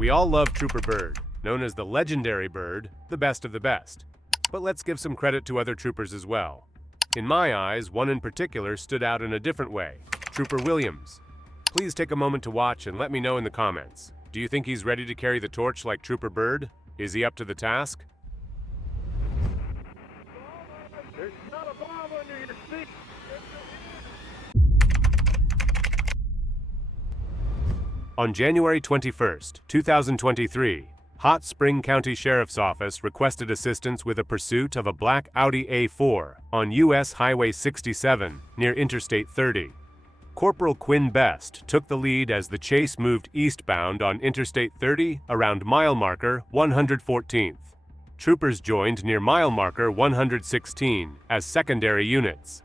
We all love Trooper Bird, known as the legendary Bird, the best of the best. But let's give some credit to other troopers as well. In my eyes, one in particular stood out in a different way, Trooper Williams. Please take a moment to watch and let me know in the comments. Do you think he's ready to carry the torch like Trooper Bird? Is he up to the task? There's not a bomb under your seat. On January 21st, 2023, Hot Spring County Sheriff's Office requested assistance with a pursuit of a black Audi A4 on U.S. Highway 67 near Interstate 30. Corporal Quinn Best took the lead as the chase moved eastbound on Interstate 30 around mile marker 114th. Troopers joined near mile marker 116 as secondary units.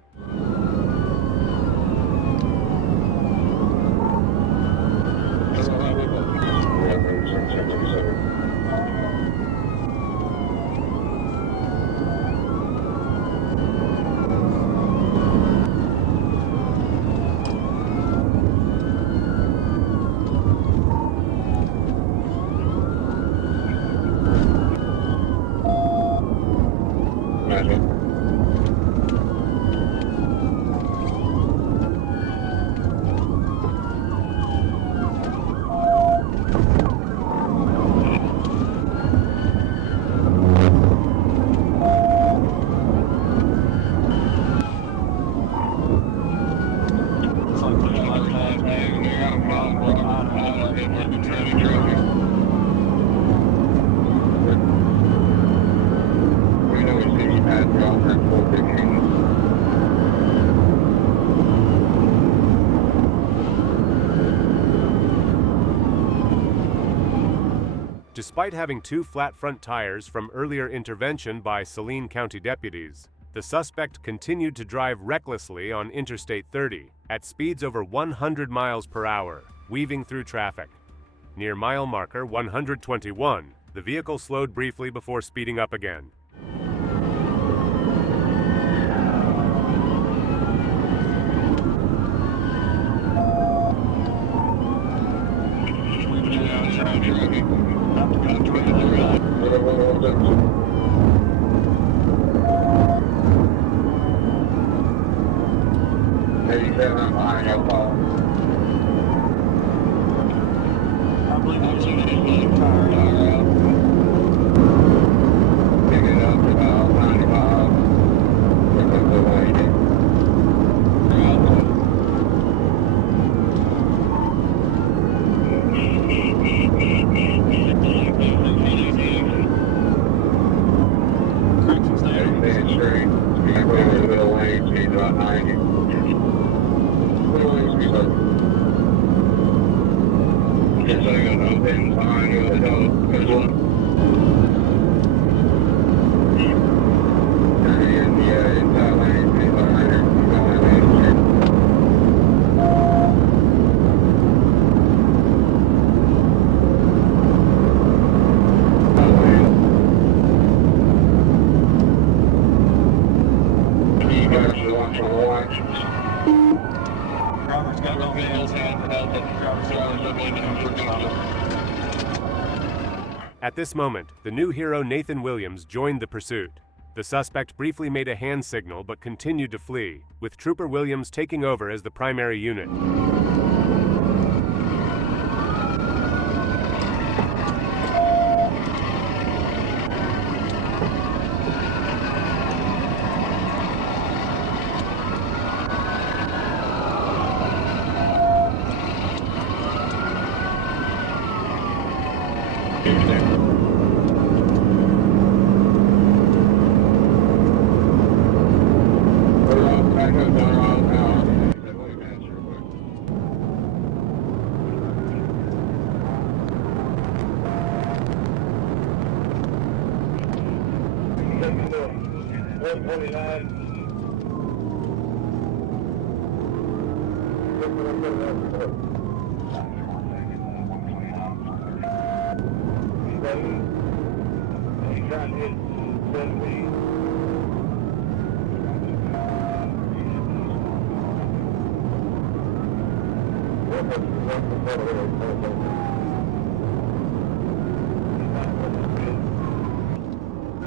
Despite having two flat front tires from earlier intervention by Saline County deputies, the suspect continued to drive recklessly on Interstate 30 at speeds over 100 miles per hour, weaving through traffic. Near mile marker 121, the vehicle slowed briefly before speeding up again. At this moment, the new hero Nathan Williams joined the pursuit. The suspect briefly made a hand signal but continued to flee, with Trooper Williams taking over as the primary unit.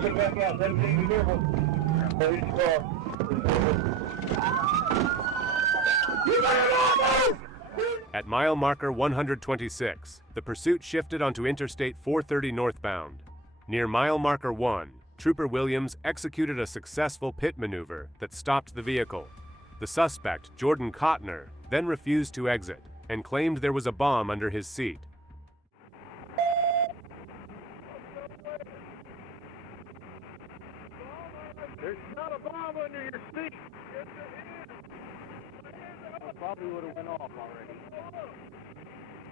Get back out. Let him be careful. Ready to start. At mile marker 126, the pursuit shifted onto Interstate 430 northbound. Near mile marker 1, Trooper Williams executed a successful pit maneuver that stopped the vehicle. The suspect, Jordan Cotner, then refused to exit and claimed there was a bomb under his seat. There's not a bomb under your seat. Yes, there is. Probably would have went off already.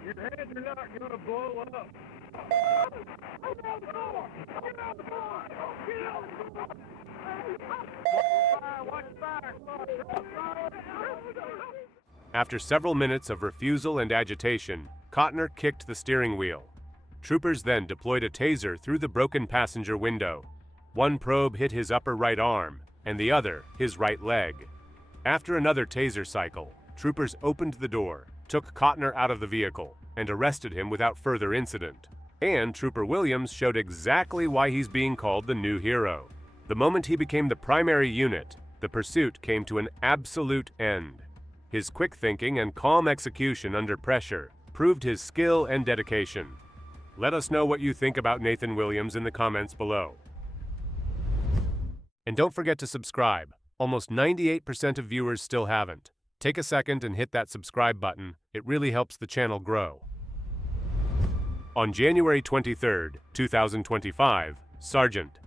Your hands are not going to blow up. Get out the door! Get out the door! Get out the door! Watch fire! After several minutes of refusal and agitation, Cotner kicked the steering wheel. Troopers then deployed a taser through the broken passenger window. One probe hit his upper right arm, and the other his right leg. After another taser cycle, troopers opened the door, took Cotner out of the vehicle, and arrested him without further incident. And Trooper Williams showed exactly why he's being called the new hero. The moment he became the primary unit, the pursuit came to an absolute end. His quick thinking and calm execution under pressure proved his skill and dedication. Let us know what you think about Nathan Williams in the comments below. And don't forget to subscribe. Almost 98% of viewers still haven't. Take a second and hit that subscribe button. It really helps the channel grow. On January 23, 2025, Sergeant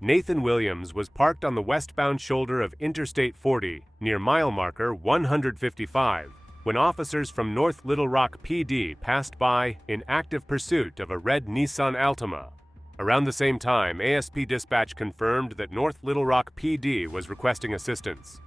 Nathan Williams was parked on the westbound shoulder of Interstate 40 near mile marker 155 when officers from North Little Rock PD passed by in active pursuit of a red Nissan Altima. Around the same time, ASP dispatch confirmed that North Little Rock PD was requesting assistance.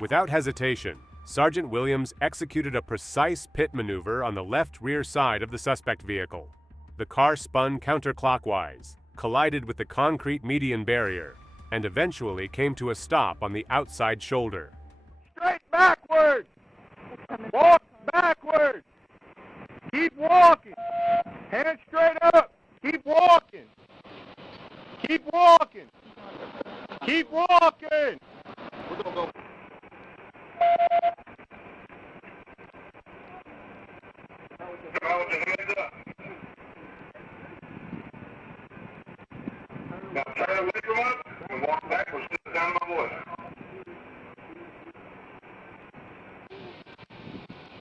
Without hesitation, Sergeant Williams executed a precise pit maneuver on the left rear side of the suspect vehicle. The car spun counterclockwise, collided with the concrete median barrier, and eventually came to a stop on the outside shoulder. Straight backward! Walk backward! Keep walking! Hands straight up! Keep walking! Keep walking! Keep walking! We're gonna go. Hold your hands up. Now turn away from us and walk backwards to the sound of my voice.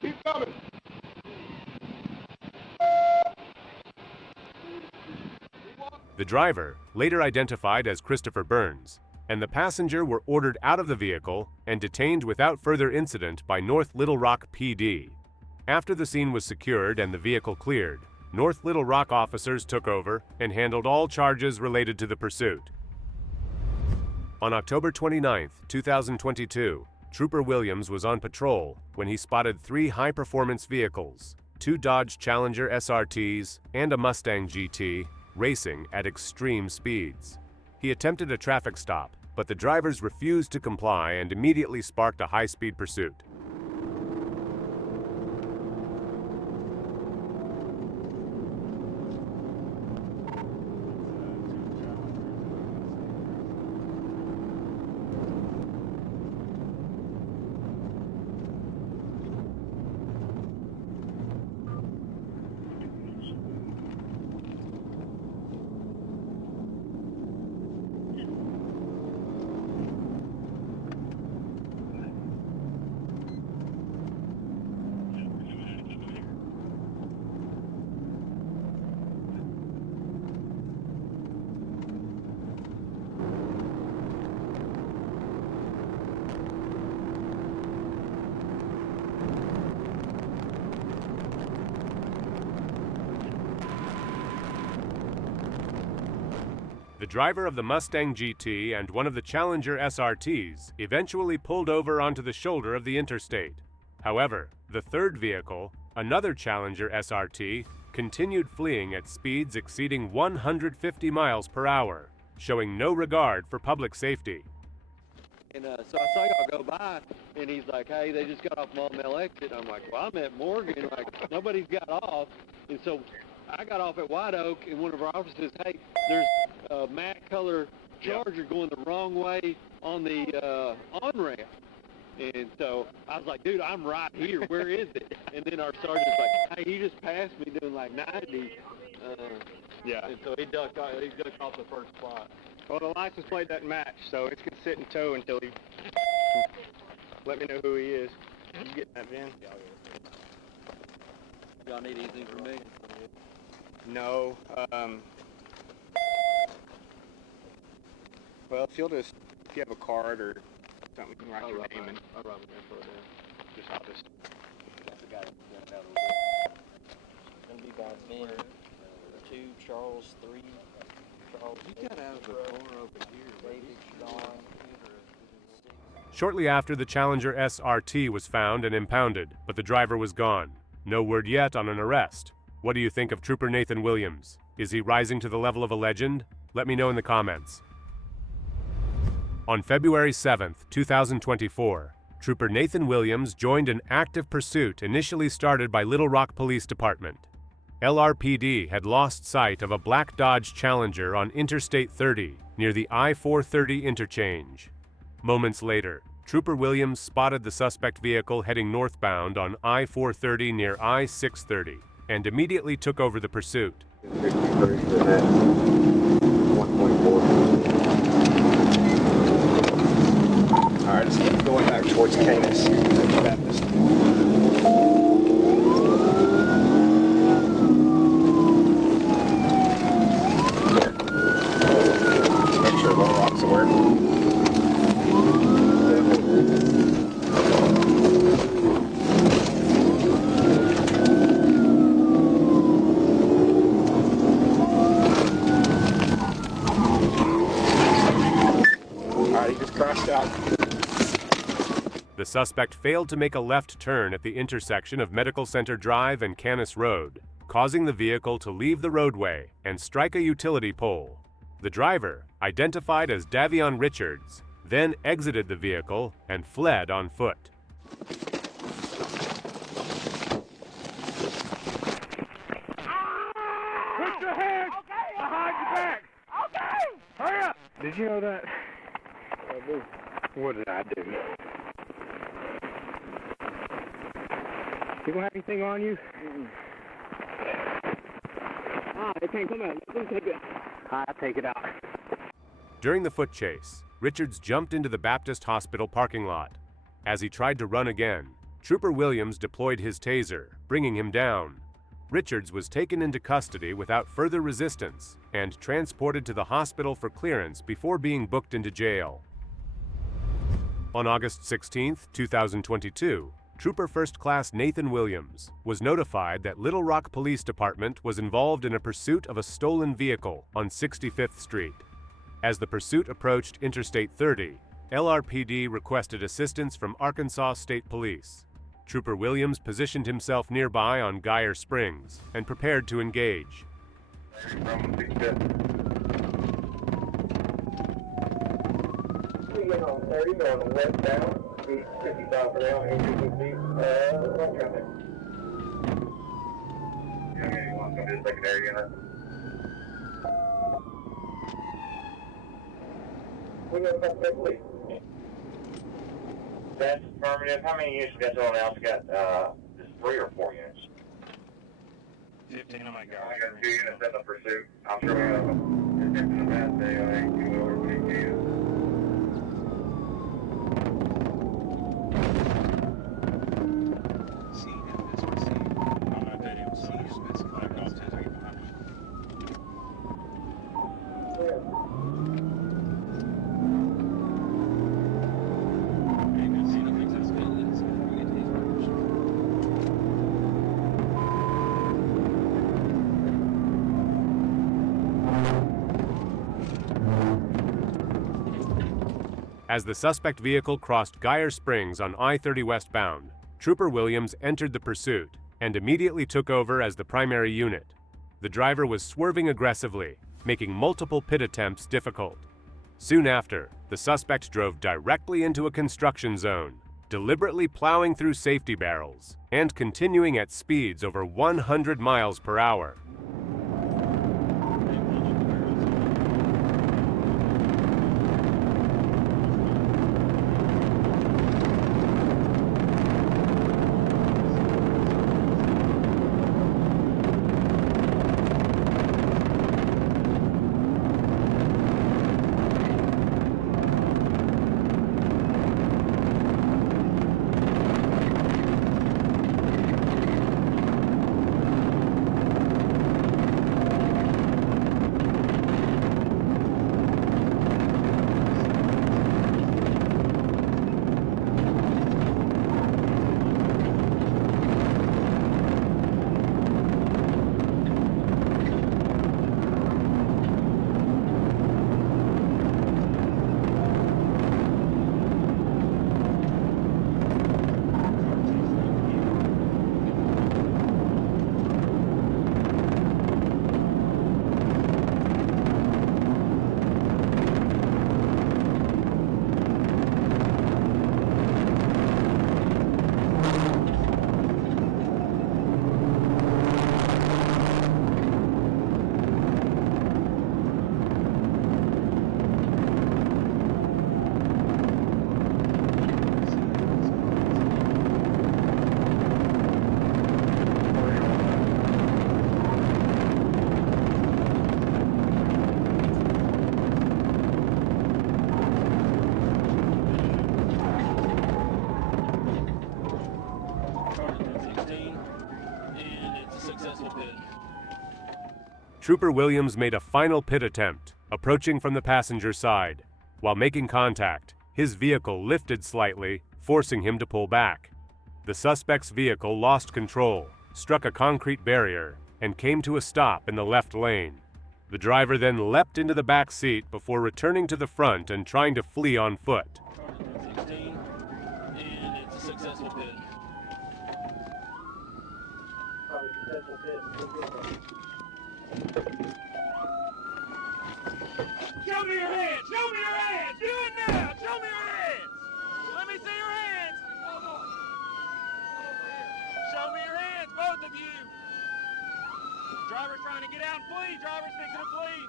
Keep coming. The driver, later identified as Christopher Burns, and the passenger were ordered out of the vehicle and detained without further incident by North Little Rock PD. After the scene was secured and the vehicle cleared, North Little Rock officers took over and handled all charges related to the pursuit. On October 29, 2022, Trooper Williams was on patrol when he spotted 3 high-performance vehicles, 2 Dodge Challenger SRTs and a Mustang GT, racing at extreme speeds. He attempted a traffic stop, but the drivers refused to comply and immediately sparked a high-speed pursuit. The driver of the Mustang GT and one of the Challenger SRTs eventually pulled over onto the shoulder of the interstate. However, the third vehicle, another Challenger SRT, continued fleeing at speeds exceeding 150 miles per hour, showing no regard for public safety. And so I saw y'all go by, and he's like, hey, they just got off Maumelle exit. I'm like, well, I'm at Morgan, like, nobody's got off. And so I got off at White Oak, and one of our officers says, hey, there's a matte color Charger going the wrong way on the on-ramp. And so I was like, dude, I'm right here. Where is it? And then our sergeant's like, hey, he just passed me doing like 90. Yeah. And so he ducked off the first spot. Well, the license plate doesn't match, so it's going to sit in tow until he let me know who he is. You getting that, Ben? Y'all need anything from me? No. Well, if you have a card or something, you can write your name and I'll write my info down. just help us. Got the guy that got out of the gonna be by Ben, 2, Charles, 3, Charles. You got out of the corner over here. David, Sean. Shortly after, the Challenger SRT was found and impounded, but the driver was gone. No word yet on an arrest. What do you think of Trooper Nathan Williams? Is he rising to the level of a legend? Let me know in the comments. On February 7th, 2024, Trooper Nathan Williams joined an active pursuit initially started by Little Rock Police Department. LRPD had lost sight of a black Dodge Challenger on Interstate 30 near the I-430 interchange. Moments later, Trooper Williams spotted the suspect vehicle heading northbound on I-430 near I-630 and immediately took over the pursuit. 53 for that 1.4. Alright, let's keep going back towards Canis. Baptist. Make sure Little Rock's aware. Alright, he just crossed out. The suspect failed to make a left turn at the intersection of Medical Center Drive and Canis Road, causing the vehicle to leave the roadway and strike a utility pole. The driver, identified as Davion Richards, then exited the vehicle and fled on foot. Put your hands behind your back. Okay. Hurry up. Did you know that? I do. What did I do? You gonna have anything on you? It can't come out. Let me take it. I'll take it out. During the foot chase, Richards jumped into the Baptist Hospital parking lot. As he tried to run again, Trooper Williams deployed his taser, bringing him down. Richards was taken into custody without further resistance and transported to the hospital for clearance before being booked into jail. On August 16, 2022, Trooper First Class Nathan Williams was notified that Little Rock Police Department was involved in a pursuit of a stolen vehicle on 65th Street. As the pursuit approached Interstate 30, LRPD requested assistance from Arkansas State Police. Trooper Williams positioned himself nearby on Geyer Springs and prepared to engage. On 30 going westbound, 55 per hour, 80 feet, wrong traffic. Okay, you want to do the secondary unit? We're going to come quickly. That's affirmative. How many units we got someone else? Got, just 3 or 4 units? 15 on my I got 2 units in the pursuit. I'm sure we have them. It's in the bad day, I think, 2 over 22. As the suspect vehicle crossed Geyer Springs on I-30 westbound, Trooper Williams entered the pursuit and immediately took over as the primary unit. The driver was swerving aggressively, making multiple pit attempts difficult. Soon after, the suspect drove directly into a construction zone, deliberately plowing through safety barrels and continuing at speeds over 100 miles per hour. Trooper Williams made a final pit attempt, approaching from the passenger side. While making contact, his vehicle lifted slightly, forcing him to pull back. The suspect's vehicle lost control, struck a concrete barrier, and came to a stop in the left lane. The driver then leapt into the back seat before returning to the front and trying to flee on foot. Show me your hands! Show me your hands! Do it now! Show me your hands! Let me see your hands! Show me your hands, both of you! Driver's trying to get out and flee! Driver's fixing to flee!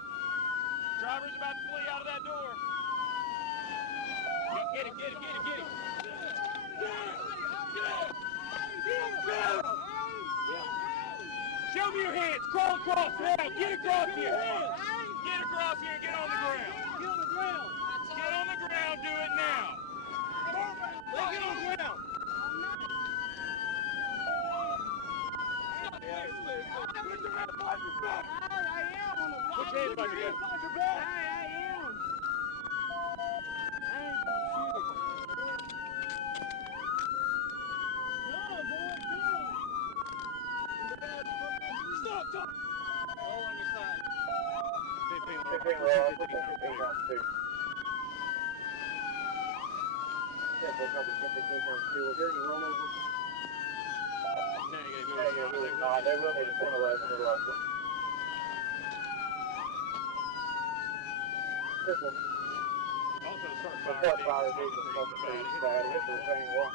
Driver's about to flee out of that door! Get him, get him, get him, get him! Show me your hands! Crawl across now! Get across here! Get across here and get on the ground! Get on the ground! Get on the ground, do it now! Let's get on the ground! Put your hands behind your back! I am on the block! Put your hands behind your back! I am! I ain't gonna shoot it. Come on, boy, come! Stop, stop! Roll on your side. 15 roll. 15 round 2. Yeah, we'll probably get 15 round 2. Was there any rollover? Negative. No, they will need to penalize them. This one. Also, start fire. Hit the retaining wall.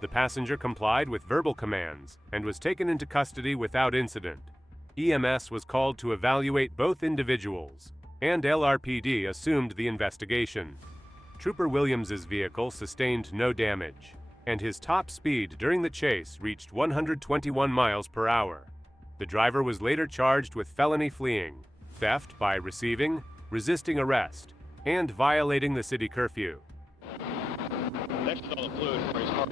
The passenger complied with verbal commands and was taken into custody without incident. EMS was called to evaluate both individuals, and LRPD assumed the investigation. Trooper Williams's vehicle sustained no damage, and his top speed during the chase reached 121 miles per hour. The driver was later charged with felony fleeing, theft by receiving, resisting arrest, and violating the city curfew. That's just all the fluid for his car.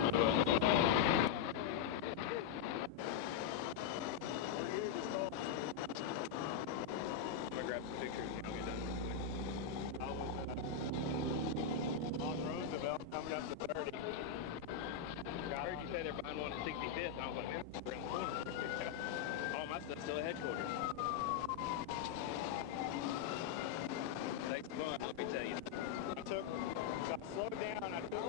takes fun, let me tell you. So I slowed down, I took